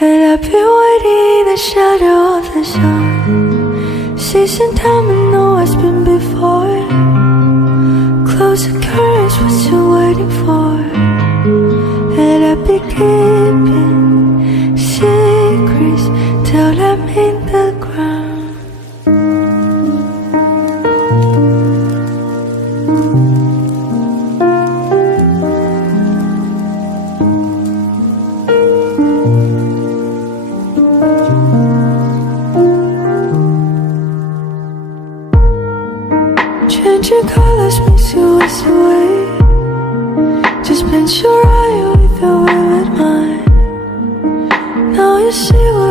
And I've been waiting in the shadow of the sun, seizing time and know what's been before. Close the curtains, what you waiting for? And I've been keeping secrets till I'm in the ground. Changing colors makes you waste away. Just bend your eye with the vivid mind. Now you see what